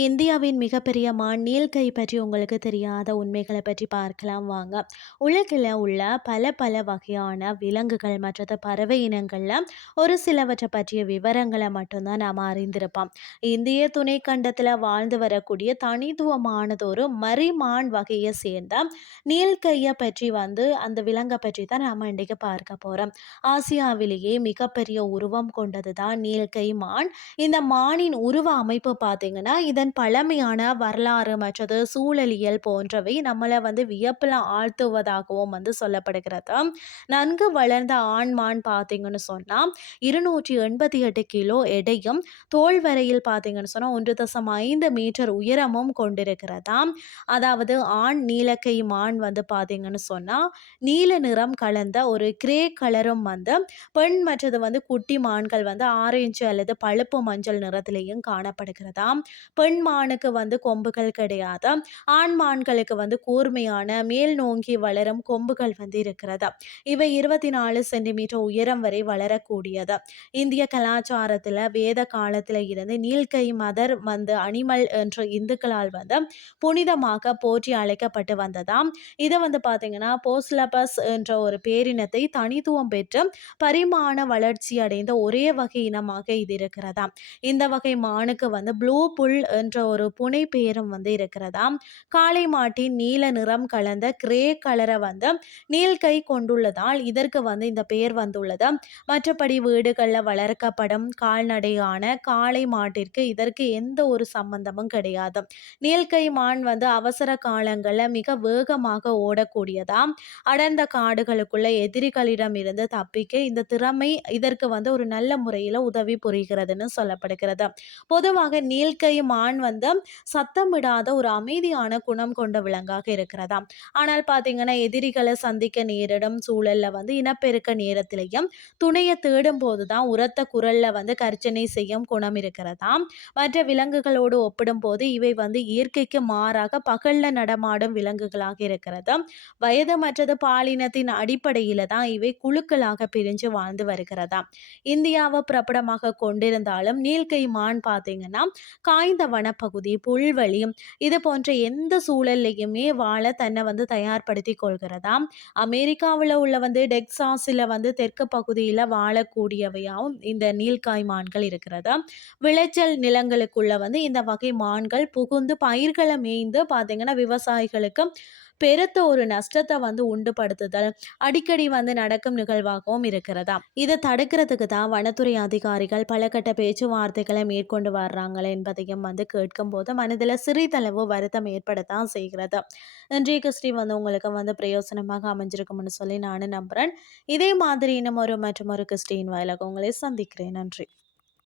இந்தியாவின் மிகப்பெரிய மான் நீல்கை பற்றி உங்களுக்கு தெரியாத உண்மைகளை பற்றி பார்க்கலாம் வாங்க. உலகில் உள்ள பல பல வகையான விலங்குகள் மற்றது பறவை இனங்களில் ஒரு சிலவற்றை பற்றிய விவரங்களை மட்டும்தான் நாம் அறிந்திருப்போம். இந்திய துணை கண்டத்தில் வாழ்ந்து வரக்கூடிய தனித்துவமானதொரு மரிமான் வகையை சேர்ந்த நீல்கையை பற்றி வந்து அந்த விலங்கை பற்றி தான் நாம் இன்றைக்கு பார்க்க போகிறோம் ஆசியாவிலேயே மிகப்பெரிய உருவம் கொண்டது தான் நீல்கை மான். இந்த மானின் உருவ அமைப்பு பார்த்தீங்கன்னா இதன் பழமையான வரலாறு மற்றது சூழலியல் போன்றவை நம்மளை வந்து வியப்பில் ஆழ்த்துவதாகவும் வந்து சொல்லப்படுகிறது. நன்கு வளர்ந்த ஆண்மான் பார்த்தீங்கன்னு சொன்னால் இருநூற்றி எண்பத்தி எட்டு கிலோ எடையும் தோல் வரையில் பார்த்தீங்கன்னு சொன்னால் ஒன்று தசம் ஐந்து மீட்டர் உயரமும் கொண்டிருக்கிறதாம் அதாவது ஆண் நீலக்கை மான் வந்து பார்த்தீங்கன்னு சொன்னால் நீல நிறம் கலந்த ஒரு கிரே கலரும் வந்து பெண் மற்றது வந்து குட்டி மான்கள் வந்து ஆரஞ்சு அல்லது பழுப்பு மஞ்சள் நிறத்திலையும் காணப்படுகிறதாம். பெண் மானுக்கு வந்து கொம்புகள் கிடையாது? ஆண் மான்களுக்கு வந்து கூர்மையான மேல் நோங்கி வளரும் கொம்புகள் வந்து இருக்கிறது? இவை இருபத்தி நாலு சென்டிமீட்டர் உயரம் வரை வளரக்கூடியது? இந்திய கலாச்சாரத்தில் வேத காலத்தில் இருந்து நீல்கை மதர் வந்து அனிமல் என்ற இந்துக்களால் வந்து புனிதமாக போற்றி அழைக்கப்பட்டு வந்ததாம் இதை வந்து பார்த்தீங்கன்னா போஸ்லபஸ் என்ற ஒரு பேரினத்தை தனித்துவம் பெற்று பரிமாண வளர்ச்சி அடைந்த ஒரே வகை இனமாக இது இருக்கிறதா? இந்த வகை மானுக்கு வந்து ப்ளூ புல் என்ற என்ற ஒரு புனை பெயரும் வந்து இருக்கிறதா? காளை மாட்டின் நீல நிறம் கலந்த கிரே கலரை வந்து நீல்கை கொண்டுள்ளதால் இதற்கு வந்து இந்த பெயர் வந்துள்ளது. மற்றபடி வீடுகளில் வளர்க்கப்படும் கால்நடையான காளை மாட்டிற்கு இதற்கு எந்த ஒரு சம்பந்தமும் கிடையாது. நீல்கை மான் வந்து அவசர காலங்களில் மிக வேகமாக ஓடக்கூடியதா? அடர்ந்த காடுகளுக்குள்ள எதிரிகளிடம் இருந்து தப்பிக்க இந்த திறமை இதற்கு வந்து ஒரு நல்ல முறையில் உதவி புரிகிறதுன்னு சொல்லப்படுகிறது. பொதுவாக நீல்கை மான் வந்து சத்தமிடாத ஒரு அமைதியான குணம் கொண்ட விலங்காக இருக்கிறதா ஆனால் பார்த்தீங்கன்னா எதிரிகளை சந்திக்க நேரிடும் சூழல்ல வந்து இனப்பெருக்க நேரத்திலையும் துணையை தேடும் போதுதான் உரத்த குரல்ல வந்து கர்ச்சனை செய்யும் குணம் இருக்கிறதா மற்ற விலங்குகளோடு ஒப்பிடும் போது இவை வந்து இயற்கைக்கு மாறாக பகல்ல நடமாடும் விலங்குகளாக இருக்கிறது வயது மற்றது பாலினத்தின் அடிப்படையில தான் இவை குழுக்களாக பிரிஞ்சு வாழ்ந்து வருகிறதா இந்தியாவை பிரபலமாக கொண்டிருந்தாலும் நீல்கை மான் பார்த்தீங்கன்னா காய்ந்த வனப்பகுதி புல்வெளி இது போன்ற எந்த சூழல்லையுமே வாழ தன்னை வந்து தயார்படுத்தி கொள்கிறதா அமெரிக்காவில் உள்ள வந்து டெக்சாஸில் வந்து தெற்கு பகுதியில் வாழக்கூடியவையாகவும் இந்த நீல்காய் மான்கள் இருக்கிறதா விளைச்சல் நிலங்களுக்குள்ள வந்து இந்த வகை மான்கள் புகுந்து பயிர்களை மேய்ந்து பார்த்தீங்கன்னா விவசாயிகளுக்கு பெருத்த ஒரு நஷ்டத்தை வந்து உண்டுபடுத்துதல் அடிக்கடி வந்து நடக்கும் நிகழ்வாகவும் இருக்கிறதா? இதை தடுக்கிறதுக்கு தான் வனத்துறை அதிகாரிகள் பல கட்ட பேச்சுவார்த்தைகளை மேற்கொண்டு வர்றாங்களே என்பதையும் வந்து கேட்கும் போது மனதில் சிறிதளவு வருத்தம் ஏற்படத்தான் செய்கிறது. இன்றைய கிறிஸ்டி வந்து உங்களுக்கு வந்து பிரயோசனமாக அமைஞ்சிருக்கும்னு சொல்லி நானும் நம்புகிறேன் இதே மாதிரி இன்னும் ஒரு மற்றும் ஒரு கிறிஸ்டின் வாயிலாக உங்களை சந்திக்கிறேன். நன்றி.